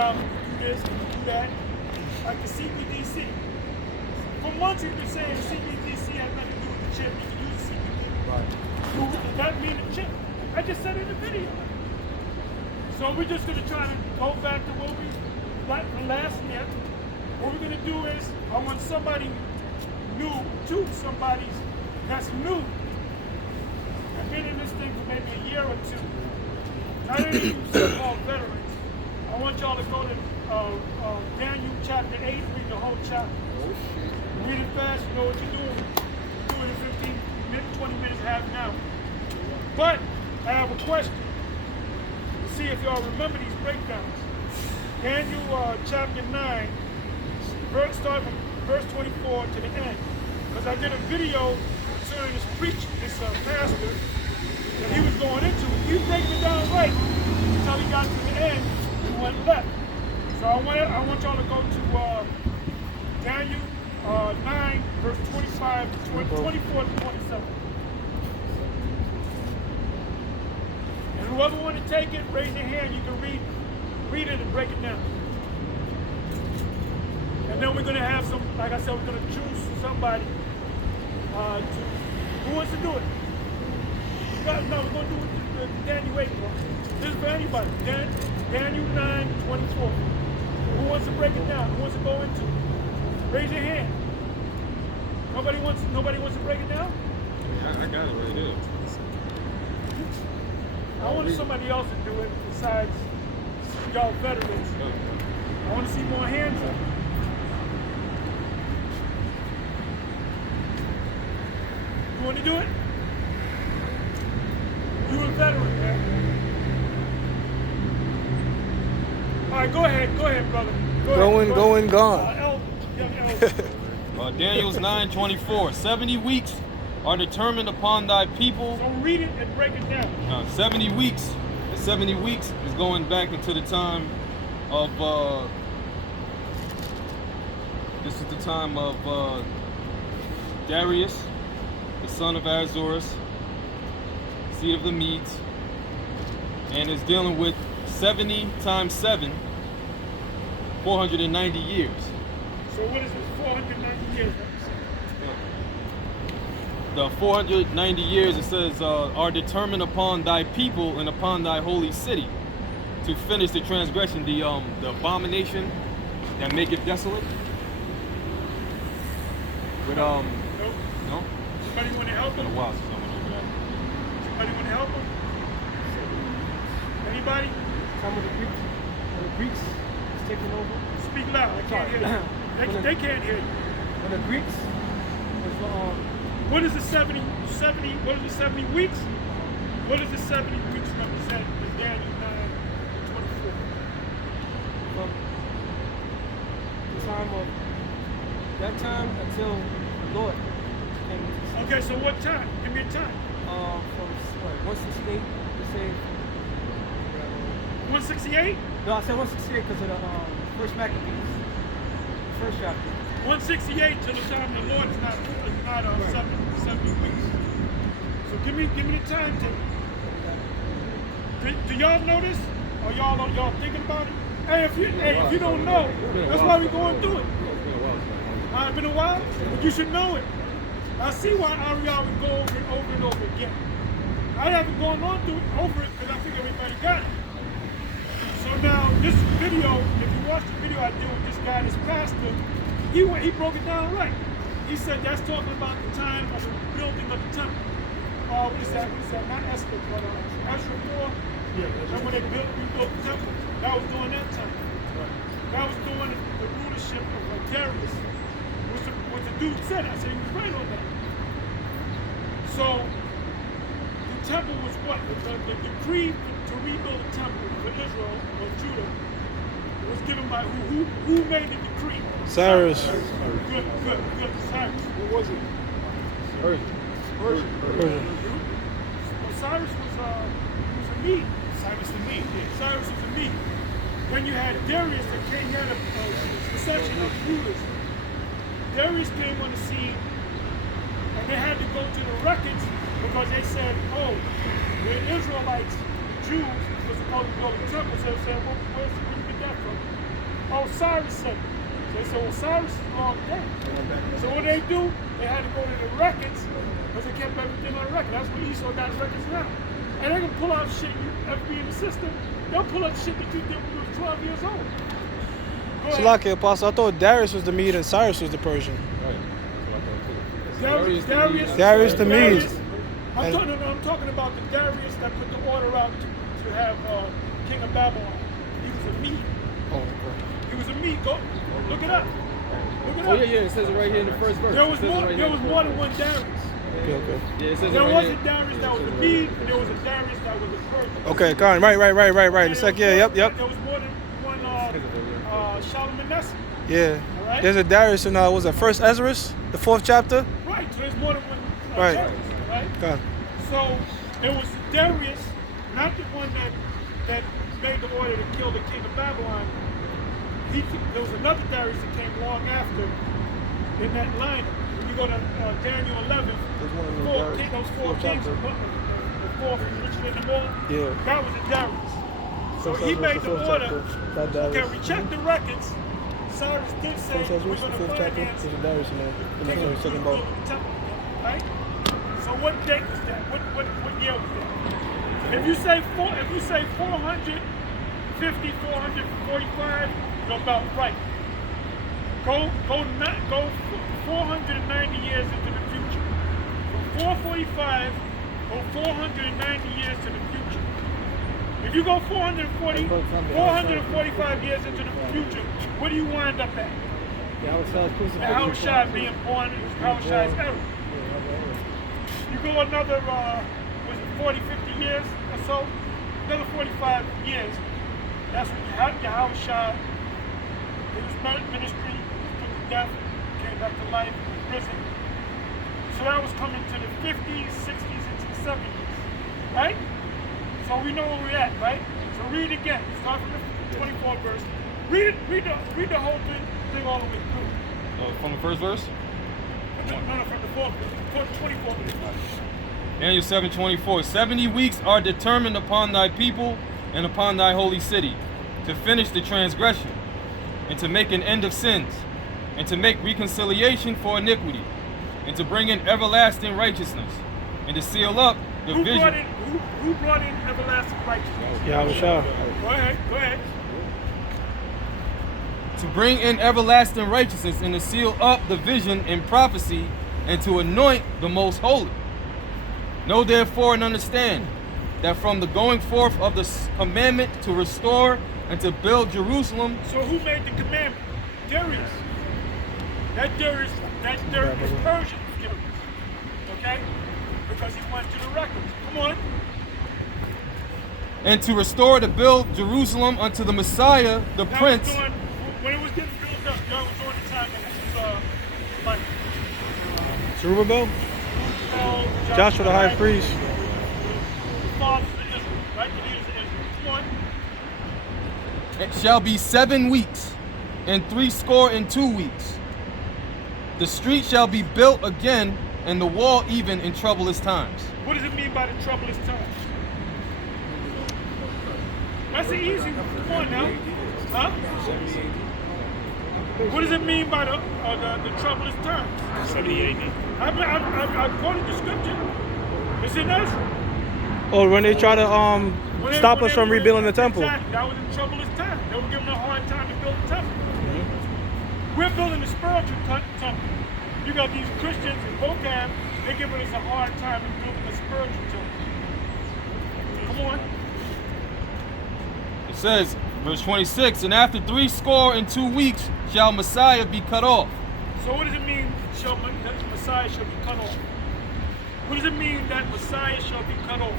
down, we can do this, we can do that. Like the CBDC. For months we've been saying CBDC has nothing to do with the chip. You can use the CBDC. Right. Does that mean the chip? I just said it in the video. So we're just going to try to go back to what we like from last year. What we're going to do is, I want somebody new to somebody that's new. I've been in this thing for maybe a year or two. Not any of you so-called veterans. I want y'all to go to Daniel chapter 8, read the whole chapter. Read it fast, you know what you're doing. Do it in 15 minutes, 20 minutes, half an hour. But I have a question. To see if y'all remember these breakdowns. Daniel chapter 9, start from verse 24 to the end. Because I did a video concerning this pastor that he was going into. He was breaking it down right until he got to the end and went left. So I want y'all to go to Daniel 9, verse 25 to 24 to 27. And whoever want to take it, raise your hand. You can read it and break it down. And then we're going to have some, like I said, we're going to choose somebody who wants to do it. No, we're going to do it with Daniel 8. This is for anybody. Daniel 9, 24. Who wants to break it down? Who wants to go into it? Raise your hand. Nobody wants to break it down? I got it right here. I wanted somebody else to do it besides y'all veterans. I want to see more hands up. You want to do it? You're a veteran, man. All right, go ahead, brother. Going, gone. Daniel's 9:24. 70 weeks are determined upon thy people. So read it and break it down. 70 weeks. The 70 weeks is going back into the time of. This is the time of Darius, the son of Ahasuerus, seed of the Medes, and is dealing with 70 times 7, 490 years. So what is it, 490 years? The 490 years, it says, are determined upon thy people and upon thy holy city to finish the transgression, the abomination that maketh desolate. But Nope. no? Somebody want to help It's been a him? while since I went over that. Somebody want to help him? Anybody? Some of the Greeks is taking over. Speak loud. I can't hear you. They can't hear you. When the Greeks was What is the 70 what is the 70 weeks? What does the 70 weeks represent in Daniel 9:24? from the time of that time until the Lord came into the scene. Okay, so what time? Give me a time. From what, 168 to say 168? no, I said 168 because of the first Maccabees, first chapter. 168 till the time the Lord is not 70 weeks. So give me the time table. Do y'all know this? Or y'all thinking about it? Hey, if you don't know, that's why we're going through it. It's been a while, but you should know it. I see why Ariel would go over and over again. I haven't gone on through over it because I think everybody got it. So now this video, if you watch the video I did with this guy, this pastor, he broke it down right. He said that's talking about the time of the building of the temple. What is that? Not Esther, but Ezra 4. Yeah, and when they rebuilt the temple, that was during that time. Right. That was during the rulership of Darius, which the dude said. I said he was right on that. So the temple was what? The decree to rebuild the temple for Israel or Judah was given by who made the decree? Cyrus. Good. Cyrus. What was it? Persian. Well, Cyrus was a Mede. Cyrus the Mede. Yeah. Cyrus was a Mede. Then you had Darius that came. He had a succession of rulers. Darius came on the scene, and they had to go to the records because they said, "Oh, the Israelites, the Jews, were supposed to build a temple." So they said, "Well, where did you get that from?" how Cyrus said it. So they said, well, Cyrus is long dead. So what they do, they had to go to the records because they kept everything on record. That's what Esau got records now. And they can pull out shit you ever be in the system. They'll pull up shit that you did when you were 12 years old. Salaki, Apostle, I thought Darius was the Mede and Cyrus was the Persian. Darius the Mede. I'm talking about the Darius that put the order out to have King of Babylon. He was a Mede. Oh, okay. He was a Mede. Go look it up. Look it Oh up. yeah, it says it right here in the first verse. There was more than one Darius. Okay. Yeah, it says There it right was here. a Darius that was a Mede, and there was a Darius that was a Persian. Okay, Khan. Right. It's like, yeah, yep. There was more than one Shalmaneser. Yeah. Alright? There's a Darius in, was it First Ezra's, the 4th chapter? Right, so there's more than one Right. Darius, right? Khan. So it was Darius, not the one that made the order to kill the king of Babylon. There was another Darius that came long after in that line. When you go to Daniel 11, those four kings, the four from Richmond and Moore, Yeah. that was a Darius. So he made the order. Okay, we checked the records. Cyrus did say we're going to finance There's a Darius in there. King of the temple, right? So what date was that? What year was that? If you say 450, 445, you're about right. Go 490 years into the future. From 445, go 490 years to the future. If you go 445 years into the future, what do you wind up at? Yahushua being born, Yahushua's era. You go another, 40, 50 years or so, another 45 years, that's when Yahushua, in his ministry, put to death, came back to life, prison. So that was coming to the 50s, 60s, into the 70s, right? So we know where we're at, right? So read again, start from the 24th verse. Read the whole thing all the way through. From the first verse? No, from the 24th verse. Daniel 7:24. 70 weeks are determined upon thy people and upon thy holy city, to finish the transgression, and to make an end of sins, and to make reconciliation for iniquity, and to bring in everlasting righteousness, and to seal up the vision. Who brought in everlasting righteousness? Yahushua. Go ahead. To bring in everlasting righteousness, and to seal up the vision and prophecy, and to anoint the most holy. Know therefore and understand that from the going forth of the commandment to restore and to build Jerusalem. So who made the commandment? Darius. That Darius was Persian Darius. Okay? Because he went to the records. Come on. And to restore to build Jerusalem unto the Messiah, the That Prince. was when it was getting built up, that was on the time that it was like Zerubbabel? Joshua the high priest. the fathers of Israel, right? The leaders of Israel. Come on. It shall be 7 weeks, and 62 weeks. The street shall be built again, and the wall even in troublous times. What does it mean by the troublous times? That's an easy one. Come on now. Huh? What does it mean by the troublous times? 70 AD. I quoted the scripture. It's in Ezra. Oh, when they try to stop When us they from were- rebuilding the temple. Exactly. That was in troublous times. They were giving them a hard time to build the temple. We're building a spiritual temple. You got these Christians in vocab, they're giving us a hard time in building a spiritual temple. Come on. It says, verse 26, and after 62 weeks shall Messiah be cut off. So what does it mean that Messiah shall be cut off? What does it mean that Messiah shall be cut off?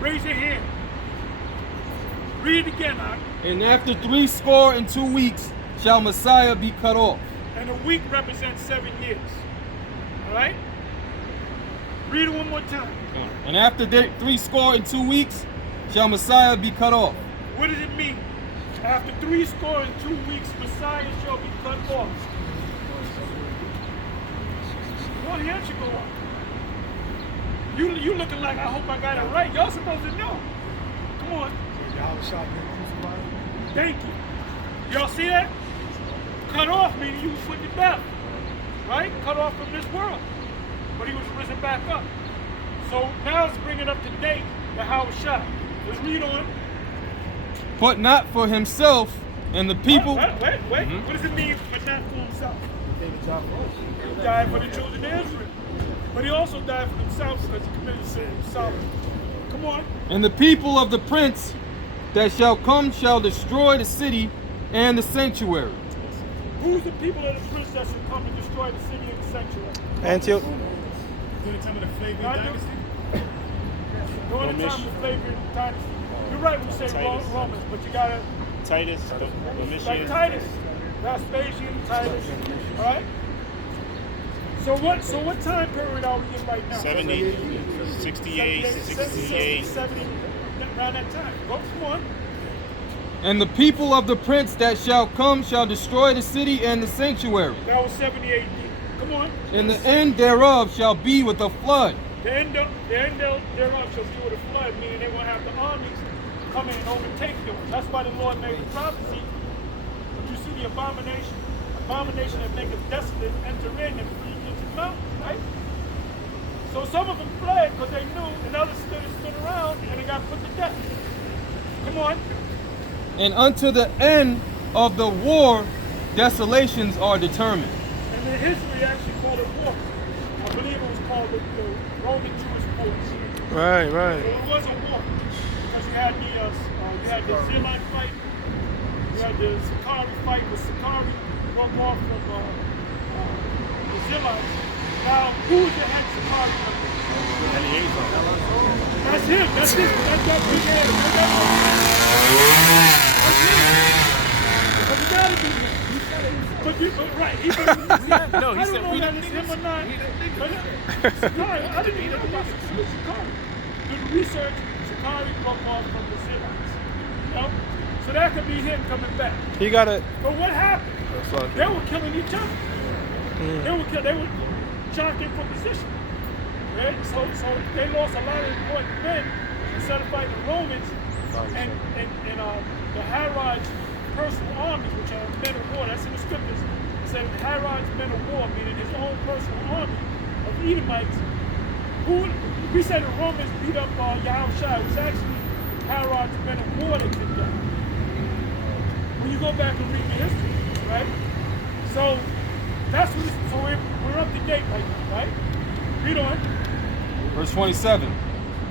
Raise your hand. Read it again, Ak. And after 62 weeks shall Messiah be cut off. And a week represents 7 years. All right? Read it one more time. And after 62 weeks shall Messiah be cut off. What does it mean? After 62 weeks, Messiah shall be cut off. One hand should go up. You looking like I hope I got it right. Y'all supposed to know. Come on. Thank you. Y'all see that? cut off, meaning he was put to death, right? Cut off from this world. But he was risen back up. So now it's bringing up to date the Hawashai. Let's read on. But not for himself and the people. Wait. What does it mean, but not for himself? He died for the children of Israel. But he also died for himself because he committed sin himself. Come on. And the people of the prince that shall come shall destroy the city and the sanctuary. Who's the people of the prince that shall come and destroy the city and the sanctuary? Antioch. During the time of the Flavian dynasty? During the time of the Flavian dynasty. You're right when you say Romans, but you gotta... Titus, Domitian. Like Titus, Vespasian, Titus, all right? So what time period are we in right now? 70, 68, 68. 70, around that time. Go, come on. And the people of the prince that shall come shall destroy the city and the sanctuary. That was 70 AD. Come on. And the end thereof shall be with a flood. The end thereof shall be with a flood, meaning they won't have the armies come in and overtake them. That's why the Lord made the prophecy. But you see the abomination that maketh desolate, enter in and flee into the mountains, right? So some of them fled because they knew, and others stood around and they got put to death. Come on. And unto the end of the war, desolations are determined. And the history actually called it war. I believe it was called the Roman Jewish Wars. Right. So it was a war. Because you had the Zemite fight, you had the Sakari fight with Sakari, broke off from the Zemites. Now, who is the head Sakari? That's him. That's that big head. That's gotta be him. But right. No, he I said don't know we that don't it's need him or this. not. Sakari, I didn't even know about Sakari. Did the research, Sakari broke off from the Zemites. You know? So that could be him coming back. He got it. But what happened? They were killing each other. They were jockeying for position. Right? So they lost a lot of important men instead of fighting the Romans and the Herod's personal armies, which are men of war. That's in the scriptures. It said Herod's men of war, meaning his own personal army of Edomites. We said the Romans beat up Yahushua. It was actually Herod's men of war that did that. When you go back and read the history, right? So that's what. So we're up to date right now, right? Read on. Verse 27.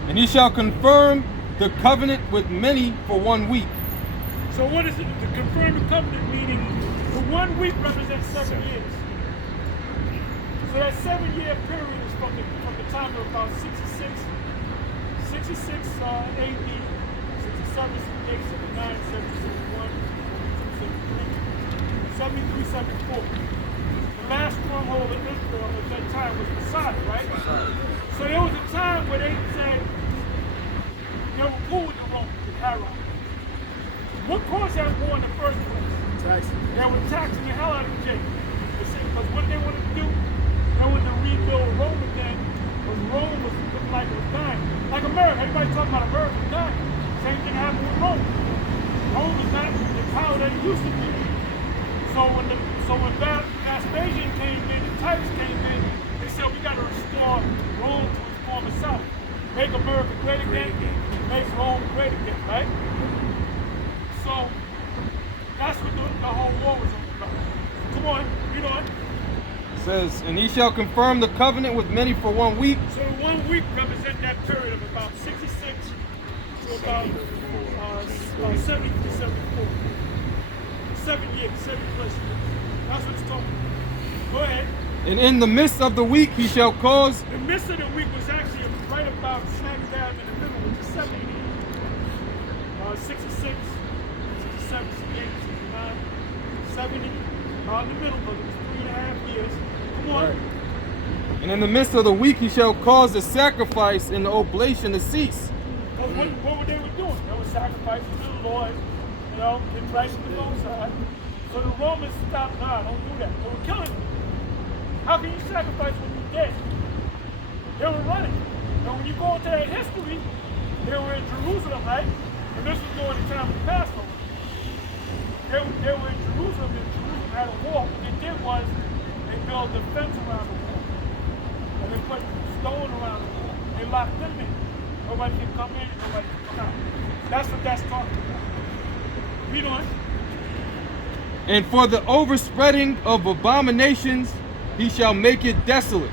And he shall confirm the covenant with many for 1 week. So what is it? To confirm the covenant, meaning the 1 week represents 7 years. So that 7-year period is from the time of about 66 AD, 67, 68, 79, 70, 71, 73, 74. The last stronghold of Israel at that time was Messiah, right? So there was a time where they said they were cool with the Romans, with Herod. What caused that war in the first place? Taxes. They were taxing the hell out of Jacob. Because what they wanted to do, they wanted to rebuild Rome again, because Rome was looking like it was dying. Like America, everybody talking about America was dying. Same thing happened with Rome. Rome was not the power that it used to be. So when Vespasian came in and Titus came in, they said we got to restore Rome to its former self. Make America great again, make Rome great again, right? So that's what the whole war was about. Come on, read on. It says, and he shall confirm the covenant with many for 1 week. So 1 week represents that period of about 66 to about 70 to 74. 7 years, 7 plus years. That's what it's talking about. Go ahead. And in the midst of the week he shall cause. The midst of the week was actually right about smack dab in the middle, which is 70. 66, 67, 68, 69, 70. In the middle, but it was 3.5 years. Come on. Right. And in the midst of the week he shall cause the sacrifice and the oblation to cease. Because what were they doing? They were sacrificing to the Lord, you know, getting right to the low side. So the Romans stopped, nah, don't do that. They were killing them. How can you sacrifice when you're dead? They were running. And when you go into that history, they were in Jerusalem, right? And this was during the time of the Passover. They were in Jerusalem, and Jerusalem had had a wall. What they did was they built a fence around the wall. And they put stone around the wall. They locked them in. Nobody can come in, nobody can come out. That's what that's talking about. Read on. And for the overspreading of abominations, he shall make it desolate.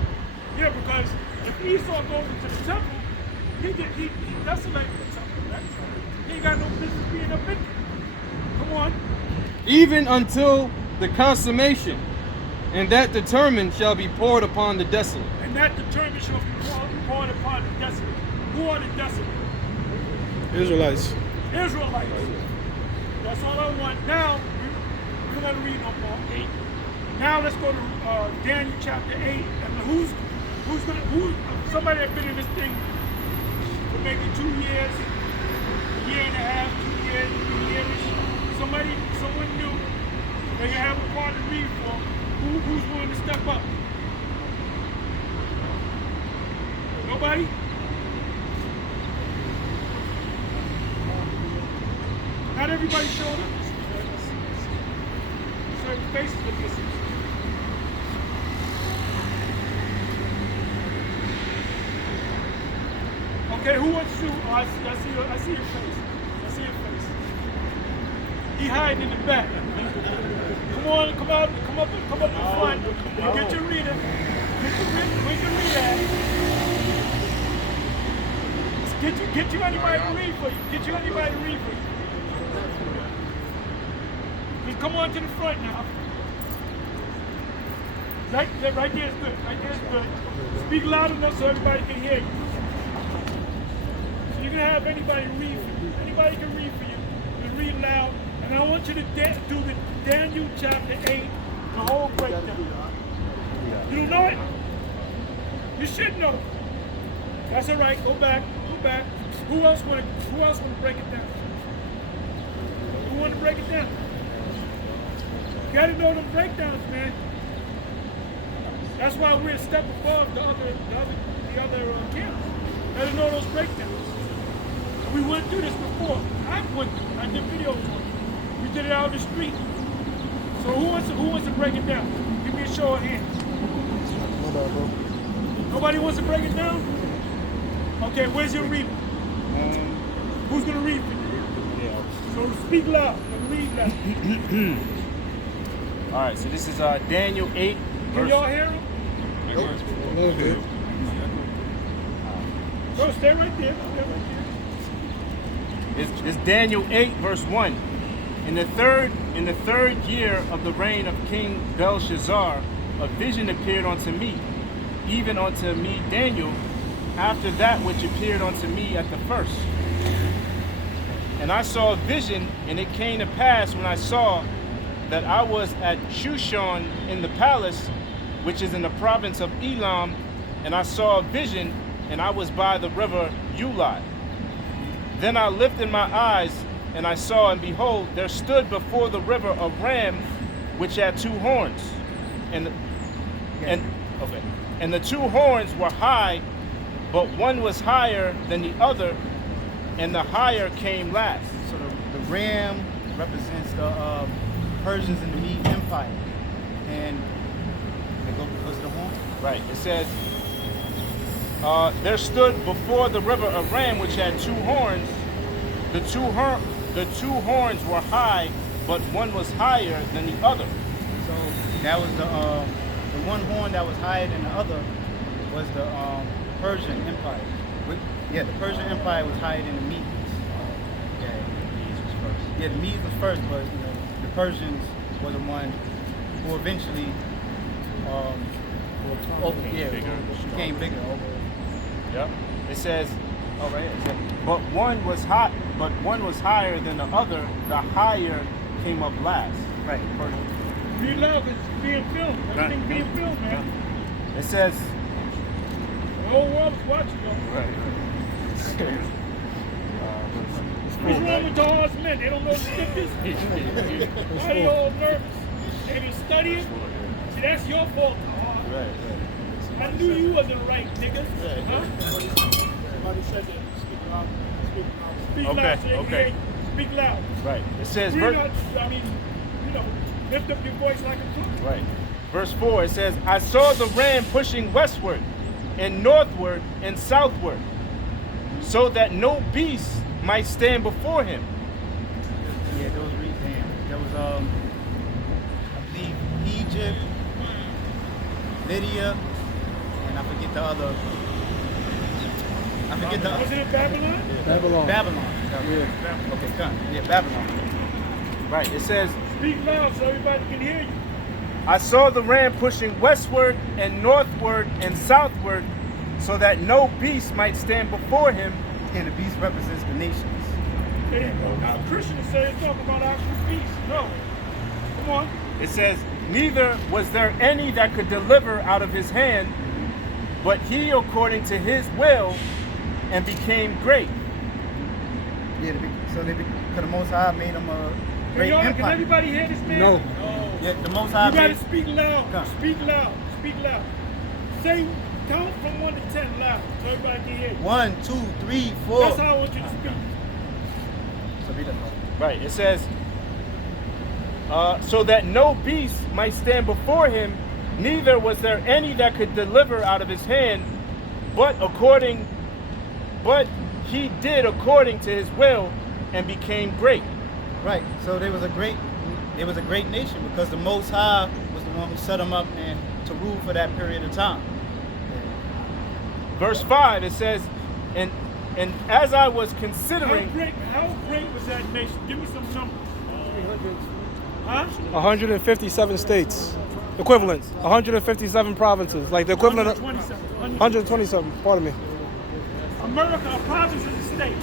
Yeah, because if Esau goes into the temple, he desolated the temple. Right? He ain't got no business being up in there. Come on. Even until the consummation, and that determined shall be poured upon the desolate. And that determined shall be poured upon the desolate. Who are the desolate? Israelites. Israelites. That's all I want. Now, we're going to read no more. 8. Now let's go to Daniel chapter 8. And somebody that been in this thing for maybe 2 years, a year and a half, 2 years, 3 years. Someone new. They can have a part to read for. Who's willing to step up? Nobody? Not everybody showed up. Certain faces are missing. Okay, who wants to? Oh, I see your face. I see your face. He hiding in the back. Come on, come up in front. Get your reader. Where's your reader at? Get you anybody to read for you. Get you anybody to read for you. Just come on to the front now. Right there is good. Right there is good. Speak loud enough so everybody can hear you. So you can have anybody read for you. Anybody can read for you. You can read loud. And I want you to do the Daniel chapter 8, the whole breakdown. You don't know it? You should know. That's all right. Go back. Who else want to break it down? Who want to break it down? You got to know them breakdowns, man. That's why we're a step above the other camps. Got to know those breakdowns. And we went through this before. I did videos on it. We did it out on the street. So who wants to break it down? Give me a show of hands. Nobody wants to break it down? Okay, where's your reader? Who's going to read for you? Yeah. So speak loud and read loud. All right, so this is Daniel 8. Can y'all hear him? A little bit. Bro, stay right there. It's Daniel 8, verse 1. In the third year of the reign of King Belshazzar, a vision appeared unto me, even unto me Daniel, after that which appeared unto me at the first. And I saw a vision, and it came to pass when I saw that I was at Shushan in the palace, which is in the province of Elam, and I saw a vision, and I was by the river Ulai. Then I lifted my eyes, and I saw, and behold, there stood before the river a ram which had 2 horns, and the 2 horns were high, but one was higher than the other, and the higher came last. So the ram represents the Persians in the Mede Empire, and they go because of the horn. Right. It says, there stood before the river a ram which had 2 horns. The two horns were high, but one was higher than the other. So that was the one horn that was higher than the other was the Persian Empire. The Persian Empire was higher than the Medes. Yeah, the Medes was first, but the Persians were the one who eventually became bigger. Yep. It says, but one was higher than the other. The higher came up last. Right. Read loud, it's being filmed. Everything's being filmed, man. It says, The whole world is watching y'all. right. What's wrong with all us men? They don't know the scriptures? Why are they all nervous? They been studying? See, that's your fault. I knew you wasn't right, nigga. Huh? Somebody said that. Speak loud. Speak loud. So they can hear you. Speak loud. Right. It says, We're not, I mean, Lift up your voice like a trumpet. Right. Verse 4, it says, I saw the ram pushing westward and northward and southward, so that no beast might stand before him. Yeah, those dams. There was I believe Egypt, Lydia, and I forget the other. Was it Babylon? Babylon. Babylon. Yeah. Okay, come. Yeah, Babylon. Right. It says, Speak loud so everybody can hear you. I saw the ram pushing westward and northward and southward, so that no beast might stand before him. And the beast represents the nations. There you go. Now Christians say it's talking about actual peace. No. Come on. It says, neither was there any that could deliver out of his hand, but he according to his will, and became great. Yeah, because the Most High made them a great Can empire. everybody hear this man? No. Yeah, the Most High You gotta made. speak loud. Come. Speak loud. Speak loud. Say, count from 1 to 10 loud so everybody can hear you. 1, 2, 3, 4. That's how I want you to speak. So read that. Right. It says, so that no beast might stand before him, neither was there any that could deliver out of his hand, but he did according to his will, and became great. Right. So there was a great nation because the Most High was the one who set them up and to rule for that period of time. Verse 5, it says, and as I was considering, How great was that nation? Give me some numbers. Huh? 157 states. Equivalent. 157 provinces. Like the equivalent of 127. 127. Pardon me. America, a province is a state.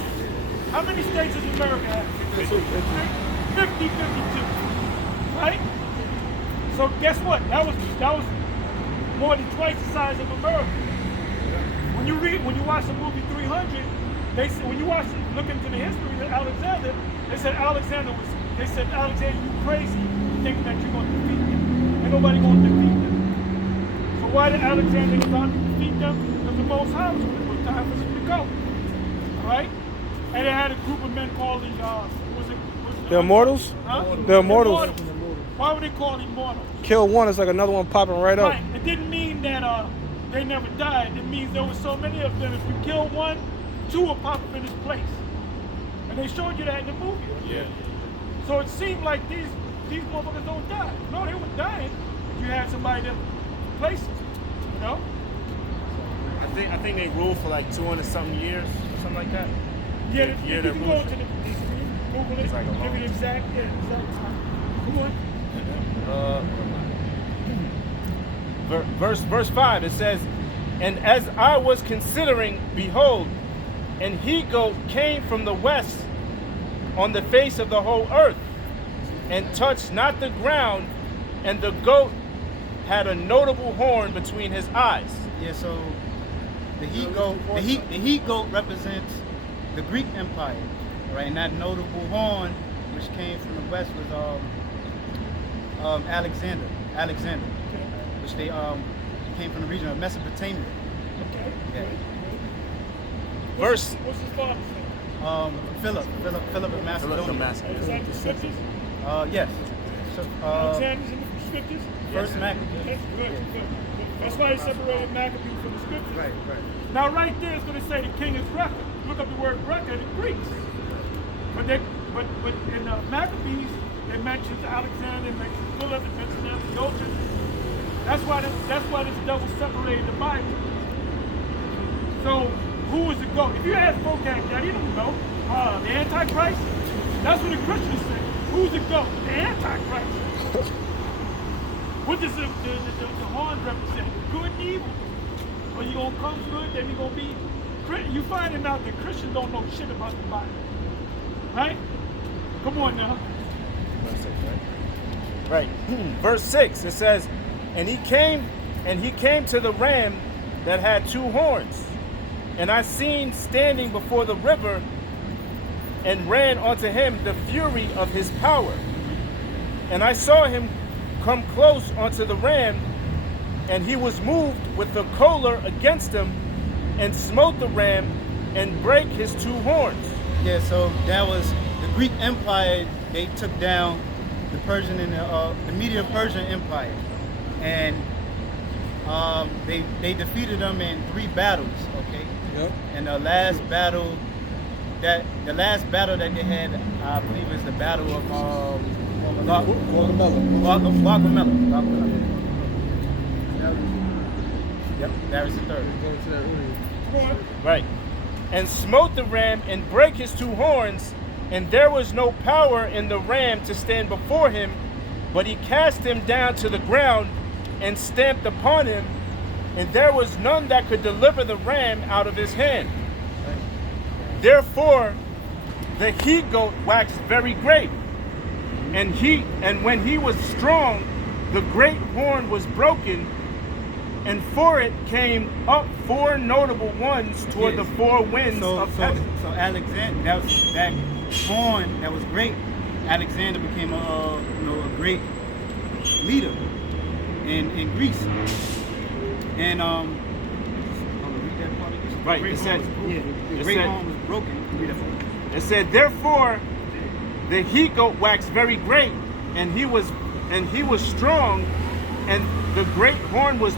How many states does America have? 50, 52. Right? So guess what? That was more than twice the size of America. When you watch the movie 300, they said, when you look into the history of Alexander, they said Alexander, you crazy thinking that you're going to defeat them. Ain't nobody going to defeat them. So why did Alexander decide to defeat them? Because the Most High was when it was time for them to go. All right? And they had a group of men called The Immortals? Huh? The Immortals. Why were they called immortals? Kill one, it's like another one popping right up. Right. It didn't mean that they never died. It means there were so many of them. If you kill one, 2 will pop up in his place. And they showed you that in the movie. Yeah. So it seemed like these motherfuckers don't die. No, they were dying. You had somebody to replace them. You know? I think they ruled for like 200 something years, something like that. Yeah, Yeah, you they're can go into the Google it, It's like a give long- it exact. Come on. Verse 5, it says, and as I was considering, behold, an he-goat came from the west on the face of the whole earth, and touched not the ground, and the goat had a notable horn between his eyes. Yeah, so the he goat represents the Greek Empire, right? And that notable horn, which came from the west, was Alexander, which they came from the region of Mesopotamia. Okay. Yeah. Verse What's his father's name? Philip of Macedonia. Is that the scriptures? Yes. So, Alexander's in the scriptures? First Maccabees. That's good. That's why they separated Maccabees from the scriptures. Right. Now, right there is going to say the king is Greca. Look up the word Greca in Greeks. But in Maccabees, they mentioned Alexander, they mentioned Philip, they mentioned Antiochus. That's why this devil separated the Bible. So, who is the goat? If you ask folk that, you don't know. The Antichrist? That's what the Christians say. Who's the goat? The Antichrist. What does the horn represent? Good and evil. Or you gonna come good, then you gonna be. You finding out that Christians don't know shit about the Bible, right? Come on now. Right. Verse 6, it says, and he came to the ram that had 2 horns, and I seen standing before the river, and ran unto him the fury of his power. And I saw him come close unto the ram, and he was moved with the choler against him, and smote the ram, and brake his 2 horns. Yeah, so that was the Greek Empire. They took down the Persian and the Medo-Persian Empire, and they defeated them in 3 battles. Okay. Yep. And the last battle that they had, I believe, is the Battle of Gaugamela. Yep, that was the third. Right. And smote the ram and brake his 2 horns, and there was no power in the ram to stand before him, but he cast him down to the ground and stamped upon him, and there was none that could deliver the ram out of his hand. Therefore the he-goat waxed very great, and when he was strong, the great horn was broken, and for it came up 4 notable ones toward the 4 winds of heaven. So Alexander, that horn that was great. Alexander became a great leader in Greece. And read that part again. Right. It said, the great horn was broken. Read that part. It said, therefore the he-goat waxed very great, and he was strong, and the great horn was